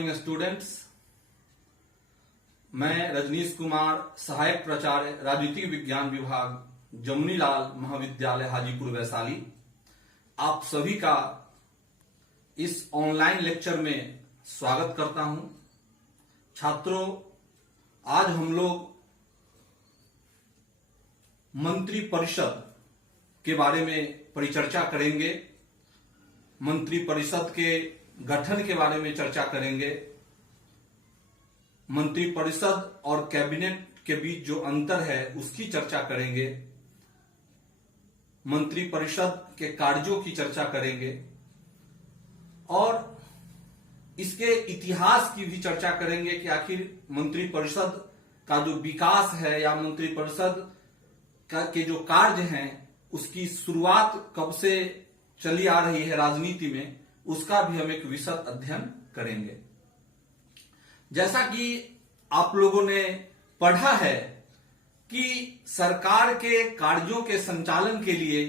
Morning students. मैं रजनीश कुमार, सहायक प्राचार्य राजनीतिक विज्ञान विभाग, जमुनीलाल महाविद्यालय हाजीपुर वैशाली, आप सभी का इस ऑनलाइन लेक्चर में स्वागत करता हूं। छात्रों, आज हम लोग मंत्री परिषद के बारे में परिचर्चा करेंगे। मंत्री परिषद के गठन के बारे में चर्चा करेंगे। मंत्री परिषद और कैबिनेट के बीच जो अंतर है उसकी चर्चा करेंगे। मंत्री परिषद के कार्यों की चर्चा करेंगे और इसके इतिहास की भी चर्चा करेंगे कि आखिर मंत्री परिषद का जो विकास है या मंत्री परिषद के जो कार्य हैं उसकी शुरुआत कब से चली आ रही है राजनीति में, उसका भी हम एक विशद अध्ययन करेंगे। जैसा कि आप लोगों ने पढ़ा है कि सरकार के कार्यों के संचालन के लिए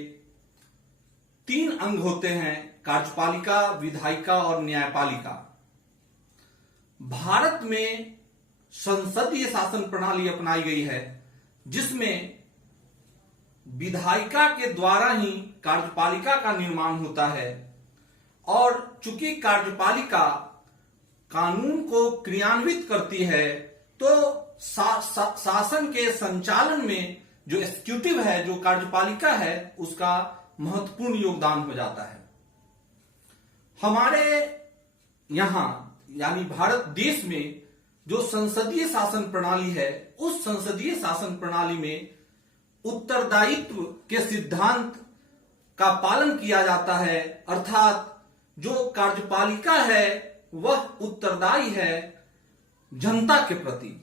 3 अंग होते हैं: कार्यपालिका, विधायिका और न्यायपालिका। भारत में संसदीय शासन प्रणाली अपनाई गई है जिसमें विधायिका के द्वारा ही कार्यपालिका का निर्माण होता है और चूंकि कार्यपालिका कानून को क्रियान्वित करती है तो शासन के संचालन में जो एग्जीक्यूटिव है, जो कार्यपालिका है, उसका महत्वपूर्ण योगदान हो जाता है। हमारे यहां यानी भारत देश में जो संसदीय शासन प्रणाली है, उस संसदीय शासन प्रणाली में उत्तरदायित्व के सिद्धांत का पालन किया जाता है, अर्थात जो कार्यपालिका है वह उत्तरदायी है जनता के प्रति।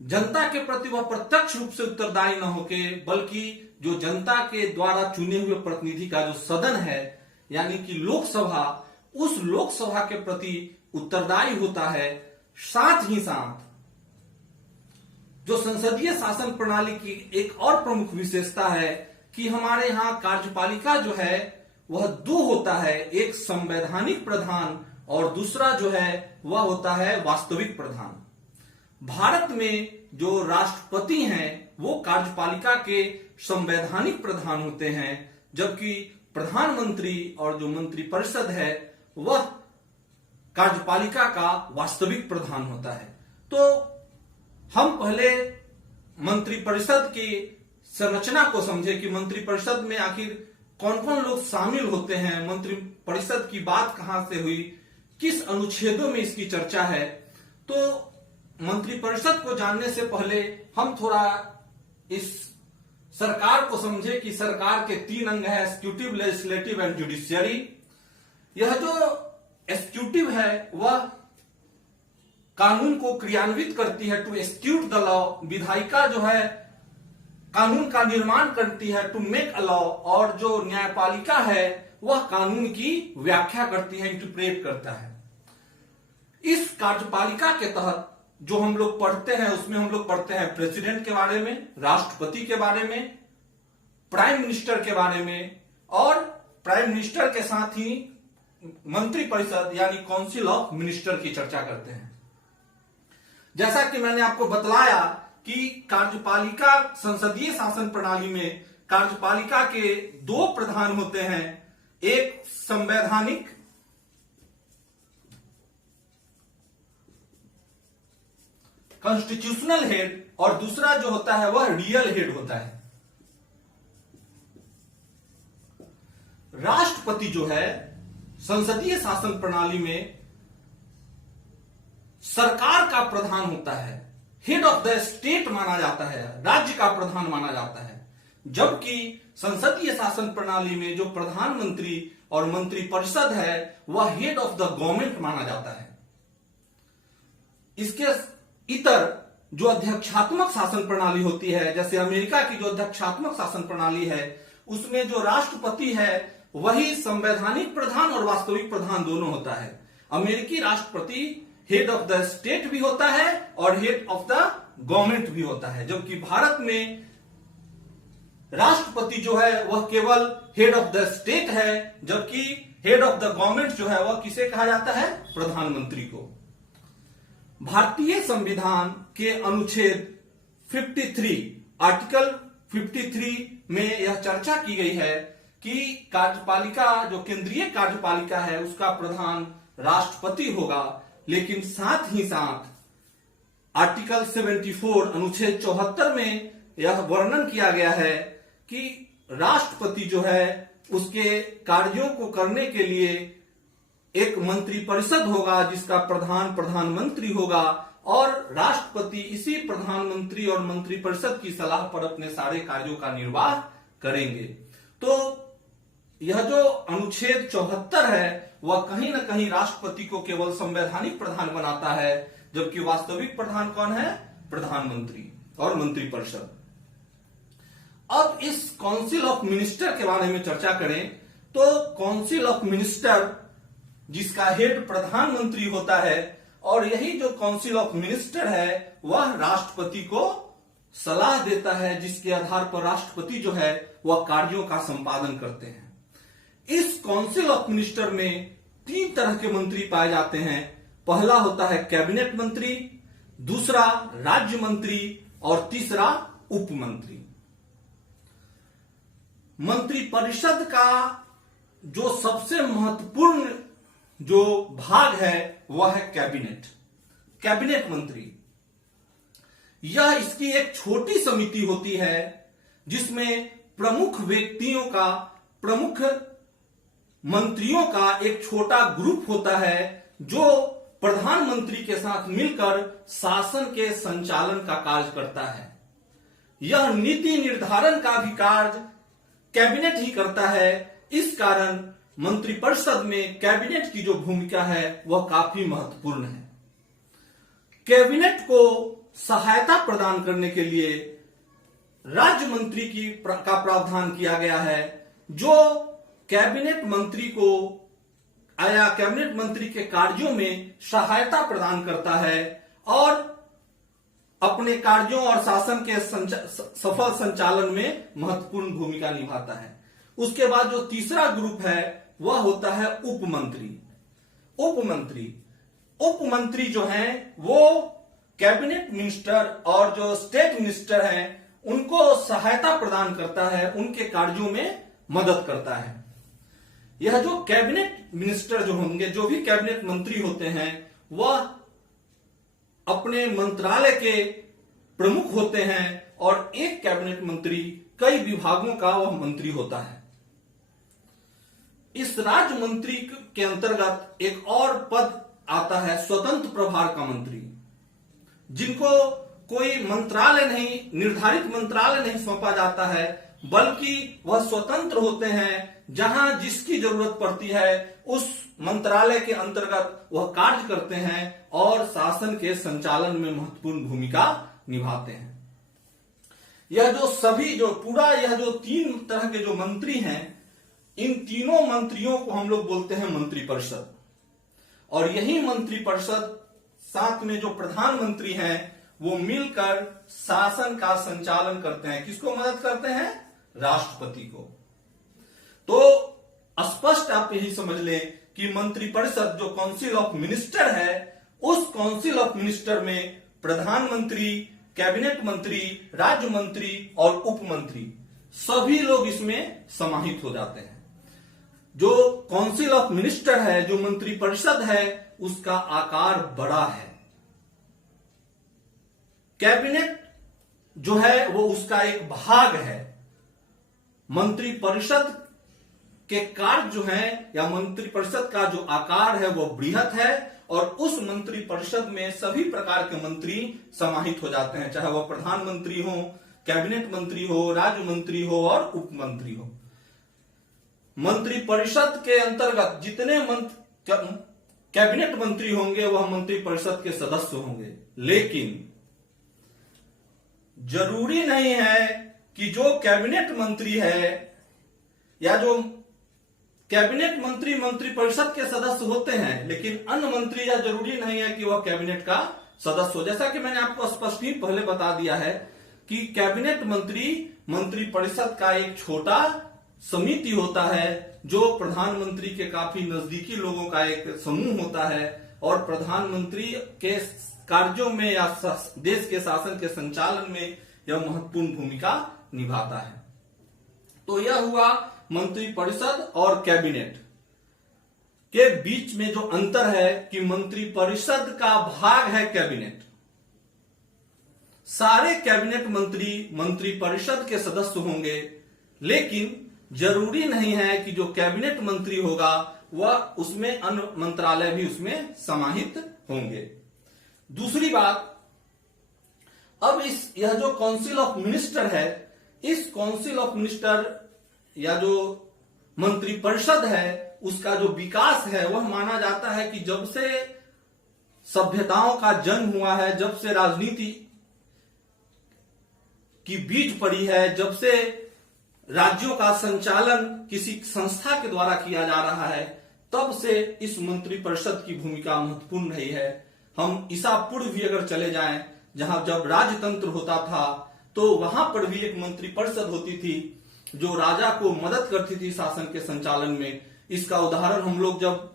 जनता के प्रति वह प्रत्यक्ष रूप से उत्तरदायी न होके बल्कि जो जनता के द्वारा चुने हुए प्रतिनिधि का जो सदन है यानी कि लोकसभा, उस लोकसभा के प्रति उत्तरदायी होता है। साथ ही साथ जो संसदीय शासन प्रणाली की एक और प्रमुख विशेषता है कि हमारे यहां कार्यपालिका जो है वह 2 होता है, एक संवैधानिक प्रधान और दूसरा जो है वह होता है वास्तविक प्रधान। भारत में जो राष्ट्रपति हैं वो कार्यपालिका के संवैधानिक प्रधान होते हैं, जबकि प्रधानमंत्री और जो मंत्री परिषद है वह कार्यपालिका का वास्तविक प्रधान होता है। तो हम पहले मंत्री परिषद की संरचना को समझे कि मंत्री परिषद में आखिर कौन कौन लोग शामिल होते हैं, मंत्री परिषद की बात कहां से हुई, किस अनुच्छेदों में इसकी चर्चा है। तो मंत्री परिषद को जानने से पहले हम थोड़ा इस सरकार को समझे कि सरकार के 3 अंग है: एग्जीक्यूटिव, लेजिस्लेटिव एंड जुडिशियरी। यह जो एग्जीक्यूटिव है वह कानून को क्रियान्वित करती है, टू एग्जीक्यूट द लॉ। विधायिका जो है कानून का निर्माण करती है, टू मेक अ लॉ। और जो न्यायपालिका है वह कानून की व्याख्या करती है, इंटरप्रेट करता है। इस कार्यपालिका के तहत जो हम लोग पढ़ते हैं उसमें हम लोग पढ़ते हैं प्रेसिडेंट के बारे में, राष्ट्रपति के बारे में, प्राइम मिनिस्टर के बारे में और प्राइम मिनिस्टर के साथ ही मंत्री परिषद यानी काउंसिल ऑफ मिनिस्टर की चर्चा करते हैं। जैसा कि मैंने आपको बतलाया कि कार्यपालिका संसदीय शासन प्रणाली में कार्यपालिका के 2 प्रधान होते हैं, एक संवैधानिक कॉन्स्टिट्यूशनल हेड और दूसरा जो होता है वह रियल हेड होता है। राष्ट्रपति जो है संसदीय शासन प्रणाली में सरकार का प्रधान होता है, हेड ऑफ द स्टेट माना जाता है, राज्य का प्रधान माना जाता है। जबकि संसदीय शासन प्रणाली में जो प्रधानमंत्री और मंत्री परिषद है वह हेड ऑफ द गवर्नमेंट माना जाता है। इसके इतर जो अध्यक्षात्मक शासन प्रणाली होती है, जैसे अमेरिका की जो अध्यक्षात्मक शासन प्रणाली है, उसमें जो राष्ट्रपति है वही संवैधानिक प्रधान और वास्तविक प्रधान दोनों होता है। अमेरिकी राष्ट्रपति हेड ऑफ द स्टेट भी होता है और हेड ऑफ द गवर्नमेंट भी होता है, जबकि भारत में राष्ट्रपति जो है वह केवल हेड ऑफ द स्टेट है, जबकि हेड ऑफ द गवर्नमेंट जो है वह किसे कहा जाता है? प्रधानमंत्री को। भारतीय संविधान के अनुच्छेद 53 आर्टिकल 53 में यह चर्चा की गई है कि कार्यपालिका जो केंद्रीय कार्यपालिका है उसका प्रधान राष्ट्रपति होगा, लेकिन साथ ही साथ आर्टिकल 74 अनुच्छेद 74 में यह वर्णन किया गया है कि राष्ट्रपति जो है उसके कार्यों को करने के लिए एक मंत्रिपरिषद होगा जिसका प्रधान प्रधानमंत्री होगा, और राष्ट्रपति इसी प्रधानमंत्री और मंत्रिपरिषद की सलाह पर अपने सारे कार्यों का निर्वाह करेंगे। तो यह जो अनुच्छेद 74 है वह कहीं ना कहीं राष्ट्रपति को केवल संवैधानिक प्रधान बनाता है, जबकि वास्तविक प्रधान कौन है? प्रधानमंत्री और मंत्रिपरिषद। अब इस काउंसिल ऑफ मिनिस्टर के बारे में चर्चा करें तो काउंसिल ऑफ मिनिस्टर जिसका हेड प्रधानमंत्री होता है, और यही जो काउंसिल ऑफ मिनिस्टर है वह राष्ट्रपति को सलाह देता है, जिसके आधार पर राष्ट्रपति जो है वह कार्यों का संपादन करते हैं। इस काउंसिल ऑफ मिनिस्टर में 3 तरह के मंत्री पाए जाते हैं। पहला होता है कैबिनेट मंत्री, दूसरा राज्य मंत्री और तीसरा उप मंत्री। मंत्रिपरिषद का जो सबसे महत्वपूर्ण जो भाग है वह है कैबिनेट मंत्री। यह इसकी एक छोटी समिति होती है जिसमें प्रमुख व्यक्तियों का, प्रमुख मंत्रियों का एक छोटा ग्रुप होता है जो प्रधानमंत्री के साथ मिलकर शासन के संचालन का कार्य करता है। यह नीति निर्धारण का भी कार्य कैबिनेट ही करता है। इस कारण मंत्रिपरिषद में कैबिनेट की जो भूमिका है वह काफी महत्वपूर्ण है। कैबिनेट को सहायता प्रदान करने के लिए राज्य मंत्री का प्रावधान किया गया है, जो कैबिनेट मंत्री को या कैबिनेट मंत्री के कार्यों में सहायता प्रदान करता है और अपने कार्यों और शासन के सफल संचालन में महत्वपूर्ण भूमिका निभाता है। उसके बाद जो तीसरा ग्रुप है वह होता है उप मंत्री जो हैं वो कैबिनेट मिनिस्टर और जो स्टेट मिनिस्टर हैं उनको सहायता प्रदान करता है, उनके कार्यों में मदद करता है। यह जो कैबिनेट मिनिस्टर जो होंगे, जो भी कैबिनेट मंत्री होते हैं, वह अपने मंत्रालय के प्रमुख होते हैं और एक कैबिनेट मंत्री कई विभागों का वह मंत्री होता है। इस राज्य मंत्री के अंतर्गत एक और पद आता है स्वतंत्र प्रभार का मंत्री, जिनको कोई मंत्रालय नहीं, निर्धारित मंत्रालय नहीं सौंपा जाता है, बल्कि वह स्वतंत्र होते हैं। जहां जिसकी जरूरत पड़ती है उस मंत्रालय के अंतर्गत वह कार्य करते हैं और शासन के संचालन में महत्वपूर्ण भूमिका निभाते हैं। यह जो 3 तरह के जो मंत्री हैं, इन तीनों मंत्रियों को हम लोग बोलते हैं मंत्रिपरिषद। और यही मंत्रिपरिषद साथ में जो प्रधानमंत्री हैं वो मिलकर शासन का संचालन करते हैं। किसको मदद करते हैं? राष्ट्रपति को। तो स्पष्ट आप यही समझ लें कि मंत्रिपरिषद जो काउंसिल ऑफ मिनिस्टर है, उस काउंसिल ऑफ मिनिस्टर में प्रधानमंत्री, कैबिनेट मंत्री, राज्य मंत्री और उप मंत्री सभी लोग इसमें समाहित हो जाते हैं। जो काउंसिल ऑफ मिनिस्टर है, जो मंत्रिपरिषद है, उसका आकार बड़ा है। कैबिनेट जो है वो उसका एक भाग है। मंत्रिपरिषद के कार्य जो है या मंत्रिपरिषद का जो आकार है वो बृहत है और उस मंत्रिपरिषद में सभी प्रकार के मंत्री समाहित हो जाते हैं, चाहे वह प्रधानमंत्री हो, कैबिनेट मंत्री हो, राज्य मंत्री हो और उप मंत्री हो। मंत्रिपरिषद के अंतर्गत जितने कैबिनेट मंत्री होंगे वह मंत्रिपरिषद के सदस्य होंगे, लेकिन जरूरी नहीं है कि जो कैबिनेट मंत्री है या जो कैबिनेट मंत्री मंत्रिपरिषद के सदस्य होते हैं, लेकिन अन्य मंत्री यह जरूरी नहीं है कि वह कैबिनेट का सदस्य हो। जैसा कि मैंने आपको स्पष्ट ही पहले बता दिया है कि कैबिनेट मंत्री मंत्रिपरिषद का एक छोटा समिति होता है जो प्रधानमंत्री के काफी नजदीकी लोगों का एक समूह होता है और प्रधानमंत्री के कार्यों में या देश के शासन के संचालन में यह महत्वपूर्ण भूमिका निभाता है। तो यह हुआ मंत्रिपरिषद और कैबिनेट के बीच में जो अंतर है कि मंत्रिपरिषद का भाग है कैबिनेट। सारे कैबिनेट मंत्री मंत्रिपरिषद के सदस्य होंगे, लेकिन जरूरी नहीं है कि जो कैबिनेट मंत्री होगा वह उसमें अन्य मंत्रालय भी उसमें समाहित होंगे। दूसरी बात, अब यह जो काउंसिल ऑफ मिनिस्टर है, इस काउंसिल ऑफ मिनिस्टर या जो मंत्रिपरिषद है उसका जो विकास है वह माना जाता है कि जब से सभ्यताओं का जन्म हुआ है, जब से राजनीति की बीज पड़ी है, जब से राज्यों का संचालन किसी संस्था के द्वारा किया जा रहा है, तब से इस मंत्रिपरिषद की भूमिका महत्वपूर्ण रही है। हम ईसा पूर्व भी अगर चले जाएं, जहां जब राजतंत्र होता था तो वहां पर भी एक मंत्रिपरिषद होती थी जो राजा को मदद करती थी शासन के संचालन में। इसका उदाहरण हम लोग जब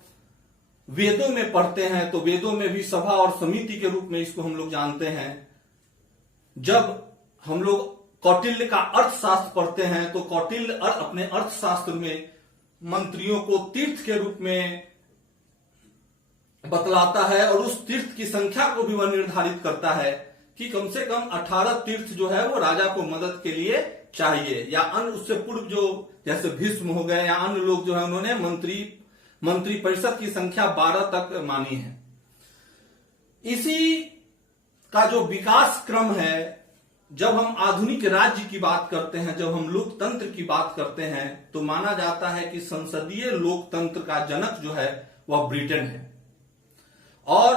वेदों में पढ़ते हैं तो वेदों में भी सभा और समिति के रूप में इसको हम लोग जानते हैं। जब हम लोग कौटिल्य का अर्थशास्त्र पढ़ते हैं तो कौटिल्य अपने अर्थशास्त्र में मंत्रियों को तीर्थ के रूप में बतलाता है और उस तीर्थ की संख्या को भी वह निर्धारित करता है कि कम से कम 18 तीर्थ जो है वो राजा को मदद के लिए चाहिए, या अन्य उससे पूर्व जो जैसे भीष्म हो गए या अन्य लोग जो है उन्होंने मंत्रिपरिषद की संख्या 12 तक मानी है। इसी का जो विकास क्रम है, जब हम आधुनिक राज्य की बात करते हैं, जब हम लोकतंत्र की बात करते हैं, तो माना जाता है कि संसदीय लोकतंत्र का जनक जो है वह ब्रिटेन है। और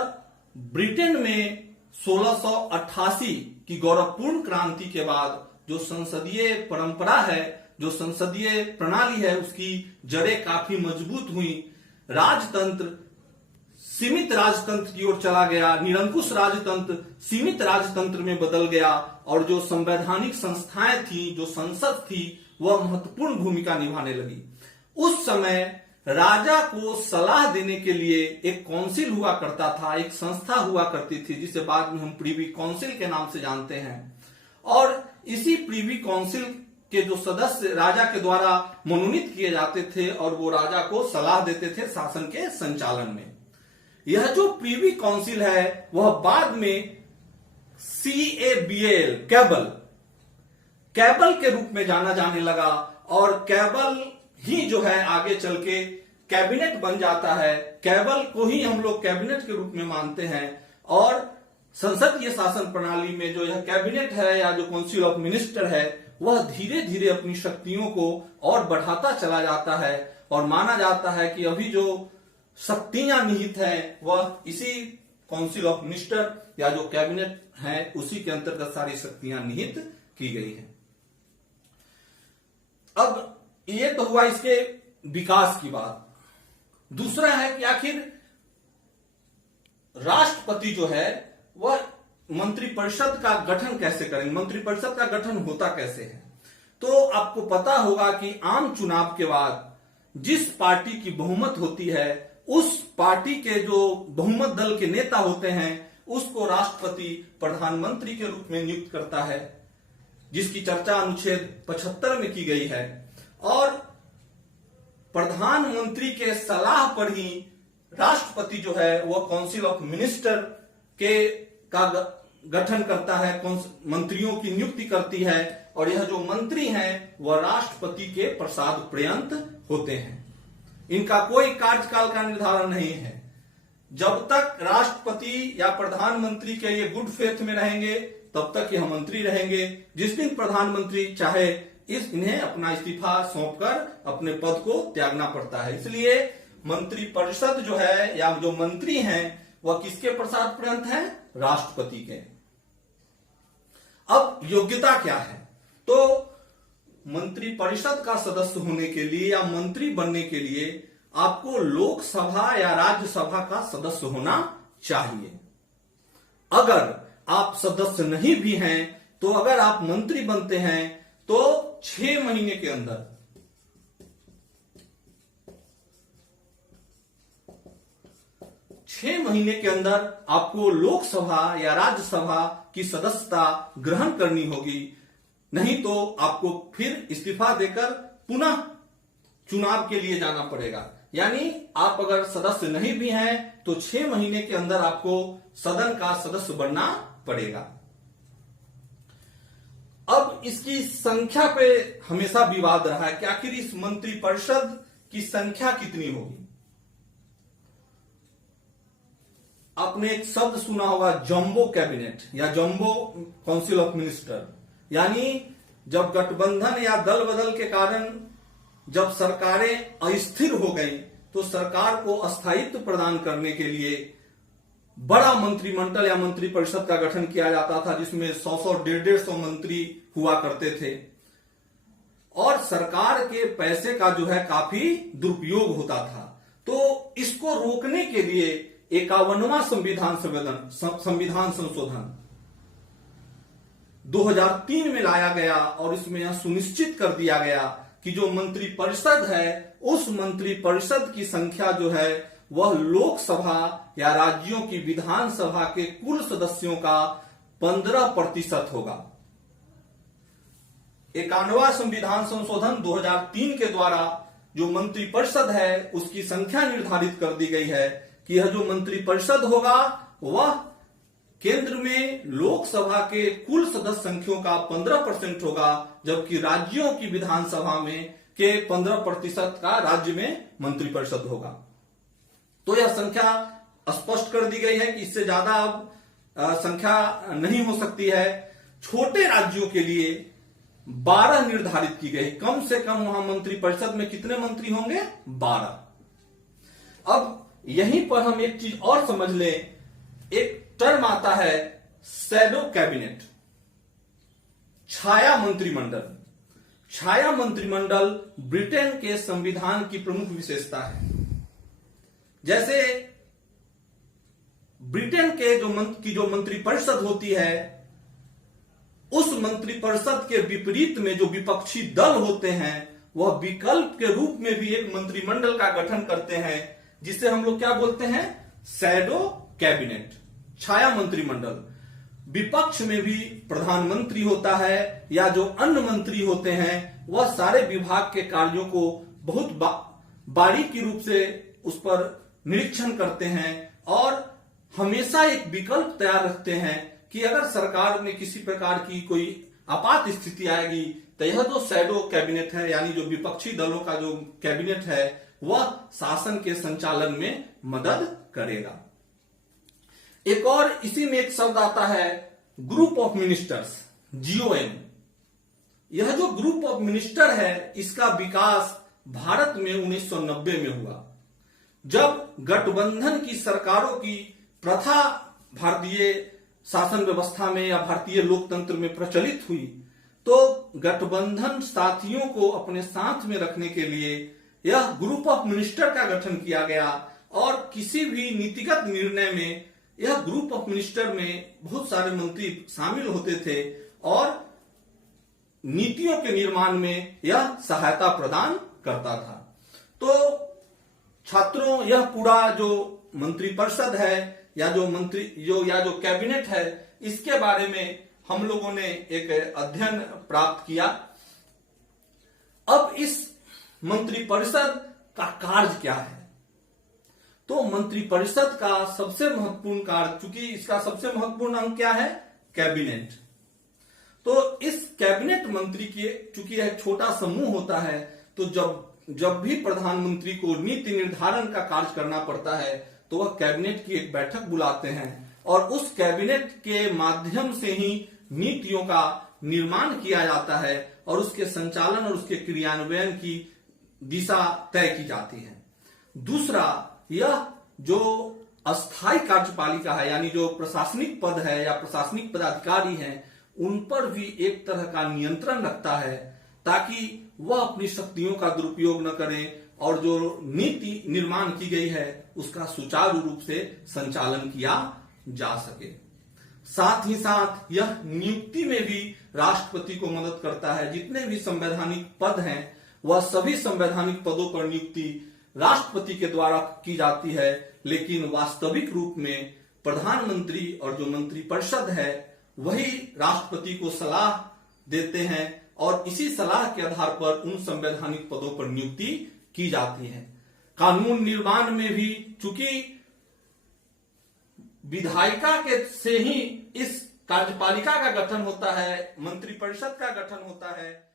ब्रिटेन में 1688 की गौरवपूर्ण क्रांति के बाद जो संसदीय परंपरा है, जो संसदीय प्रणाली है, उसकी जड़ें काफी मजबूत हुई। राजतंत्र सीमित राजतंत्र की ओर चला गया, निरंकुश राजतंत्र सीमित राजतंत्र में बदल गया, और जो संवैधानिक संस्थाएं थी, जो संसद थी, वह महत्वपूर्ण भूमिका निभाने लगी। उस समय राजा को सलाह देने के लिए एक काउंसिल हुआ करता था, एक संस्था हुआ करती थी जिसे बाद में हम प्रीवी काउंसिल के नाम से जानते हैं। और इसी प्रीवी काउंसिल के जो सदस्य राजा के द्वारा मनोनीत किए जाते थे और वो राजा को सलाह देते थे शासन के संचालन में। यह जो प्रीवी काउंसिल है वह बाद में CABL कैबल के रूप में जाना जाने लगा, और कैबल ही जो है आगे चल के कैबिनेट बन जाता है। कैबल को ही हम लोग कैबिनेट के रूप में मानते हैं, और संसदीय शासन प्रणाली में जो यह कैबिनेट है या जो काउंसिल ऑफ मिनिस्टर है वह धीरे धीरे अपनी शक्तियों को और बढ़ाता चला जाता है, और माना जाता है कि अभी जो शक्तियां निहित हैं वह इसी काउंसिल ऑफ मिनिस्टर या जो कैबिनेट है उसी के अंतर्गत सारी शक्तियां निहित की गई हैं। अब ये तो हुआ इसके विकास की बात। दूसरा है कि आखिर राष्ट्रपति जो है वह मंत्रिपरिषद का गठन कैसे करेंगे, मंत्रिपरिषद का गठन होता कैसे है। तो आपको पता होगा कि आम चुनाव के बाद जिस पार्टी की बहुमत होती है उस पार्टी के जो बहुमत दल के नेता होते हैं उसको राष्ट्रपति प्रधानमंत्री के रूप में नियुक्त करता है, जिसकी चर्चा अनुच्छेद 75 में की गई है। और प्रधानमंत्री के सलाह पर ही राष्ट्रपति जो है वह काउंसिल ऑफ मिनिस्टर का गठन करता है, मंत्रियों की नियुक्ति करती है, और यह जो मंत्री हैं वह राष्ट्रपति के प्रसाद पर्यंत होते हैं। इनका कोई कार्यकाल का निर्धारण नहीं है। जब तक राष्ट्रपति या प्रधानमंत्री के ये गुड फेथ में रहेंगे तब तक यह मंत्री रहेंगे। जिस दिन प्रधानमंत्री चाहे इन्हें अपना इस्तीफा सौंपकर अपने पद को त्यागना पड़ता है। इसलिए मंत्रिपरिषद जो है या जो मंत्री हैं वह किसके प्रसाद पर्यंत है? राष्ट्रपति के। अब योग्यता क्या है? तो मंत्रिपरिषद का सदस्य होने के लिए या मंत्री बनने के लिए आपको लोकसभा या राज्यसभा का सदस्य होना चाहिए। अगर आप सदस्य नहीं भी हैं तो अगर आप मंत्री बनते हैं तो 6 महीने के अंदर 6 महीने के अंदर आपको लोकसभा या राज्यसभा की सदस्यता ग्रहण करनी होगी, नहीं तो आपको फिर इस्तीफा देकर पुनः चुनाव के लिए जाना पड़ेगा। यानी आप अगर सदस्य नहीं भी हैं तो 6 महीने के अंदर आपको सदन का सदस्य बनना पड़ेगा। अब इसकी संख्या पे हमेशा विवाद रहा है कि आखिर इस मंत्रिपरिषद की संख्या कितनी होगी। आपने एक शब्द सुना होगा जंबो कैबिनेट या जंबो काउंसिल ऑफ मिनिस्टर, यानी जब गठबंधन या दल बदल के कारण जब सरकारें अस्थिर हो गई तो सरकार को स्थायित्व प्रदान करने के लिए बड़ा मंत्रिमंडल या मंत्रिपरिषद का गठन किया जाता था, जिसमें 100 150 मंत्री हुआ करते थे और सरकार के पैसे का जो है काफी दुरुपयोग होता था। तो इसको रोकने के लिए 51वां संविधान संशोधन 2003 में लाया गया और इसमें यह सुनिश्चित कर दिया गया कि जो मंत्रिपरिषद है उस मंत्रिपरिषद की संख्या जो है वह लोकसभा या राज्यों की विधानसभा के कुल सदस्यों का 15% होगा। 51वां संविधान संशोधन 2003 के द्वारा जो मंत्रिपरिषद है उसकी संख्या निर्धारित कर दी गई है कि यह जो मंत्रिपरिषद होगा वह केंद्र में लोकसभा के कुल सदस्य संख्या का 15% होगा, जबकि राज्यों की विधानसभा में के 15% का राज्य में मंत्रिपरिषद होगा। तो यह संख्या स्पष्ट कर दी गई है कि इससे ज्यादा अब संख्या नहीं हो सकती है। छोटे राज्यों के लिए 12 निर्धारित की गई, कम से कम वहां मंत्रिपरिषद में कितने मंत्री होंगे? 12। अब यहीं पर हम एक चीज और समझ लें, एक टर्म आता है शैडो कैबिनेट, छाया मंत्रिमंडल। छाया मंत्रिमंडल ब्रिटेन के संविधान की प्रमुख विशेषता है। जैसे ब्रिटेन के जो मंत्रिपरिषद होती है उस मंत्रिपरिषद के विपरीत में जो विपक्षी दल होते हैं वह विकल्प के रूप में भी एक मंत्रिमंडल का गठन करते हैं, जिसे हम लोग क्या बोलते हैं? शैडो कैबिनेट, छाया मंत्रिमंडल। विपक्ष में भी प्रधानमंत्री होता है या जो अन्य मंत्री होते हैं वह सारे विभाग के कार्यों को बहुत बारीकी रूप से उस पर निरीक्षण करते हैं और हमेशा एक विकल्प तैयार रखते हैं कि अगर सरकार में किसी प्रकार की कोई आपात स्थिति आएगी तो यह जो शैडो कैबिनेट है यानी जो विपक्षी दलों का जो कैबिनेट है वह शासन के संचालन में मदद करेगा। एक और इसी में एक शब्द आता है ग्रुप ऑफ मिनिस्टर्स, GOM। यह जो ग्रुप ऑफ मिनिस्टर है इसका विकास भारत में 1990 में हुआ, जब गठबंधन की सरकारों की प्रथा भारतीय शासन व्यवस्था में या भारतीय लोकतंत्र में प्रचलित हुई। तो गठबंधन साथियों को अपने साथ में रखने के लिए यह ग्रुप ऑफ मिनिस्टर का गठन किया गया और किसी भी नीतिगत निर्णय में यह ग्रुप ऑफ मिनिस्टर में बहुत सारे मंत्री शामिल होते थे और नीतियों के निर्माण में यह सहायता प्रदान करता था। तो छात्रों, यह पूरा जो मंत्रिपरिषद है या जो कैबिनेट है इसके बारे में हम लोगों ने एक अध्ययन प्राप्त किया। अब इस मंत्रिपरिषद का कार्य क्या है? तो मंत्रिपरिषद का सबसे महत्वपूर्ण कार्य, चूंकि इसका सबसे महत्वपूर्ण अंग क्या है? कैबिनेट। तो इस कैबिनेट मंत्री की चूंकि यह छोटा समूह होता है तो जब भी प्रधानमंत्री को नीति निर्धारण का कार्य करना पड़ता है तो वह कैबिनेट की एक बैठक बुलाते हैं और उस कैबिनेट के माध्यम से ही नीतियों का निर्माण किया जाता है और उसके संचालन और उसके क्रियान्वयन की दिशा तय की जाती है। दूसरा, यह जो अस्थायी कार्यपालिका है यानी जो प्रशासनिक पद है या प्रशासनिक पदाधिकारी हैं उन पर भी एक तरह का नियंत्रण रखता है ताकि वह अपनी शक्तियों का दुरुपयोग न करें और जो नीति निर्माण की गई है उसका सुचारू रूप से संचालन किया जा सके। साथ ही साथ यह नियुक्ति में भी राष्ट्रपति को मदद करता है। जितने भी संवैधानिक पद हैं वह सभी संवैधानिक पदों पर नियुक्ति राष्ट्रपति के द्वारा की जाती है लेकिन वास्तविक रूप में प्रधानमंत्री और जो मंत्रिपरिषद है वही राष्ट्रपति को सलाह देते हैं और इसी सलाह के आधार पर उन संवैधानिक पदों पर नियुक्ति की जाती है। कानून निर्माण में भी चूंकि विधायिका के से ही इस कार्यपालिका का गठन होता है, मंत्रिपरिषद का गठन होता है,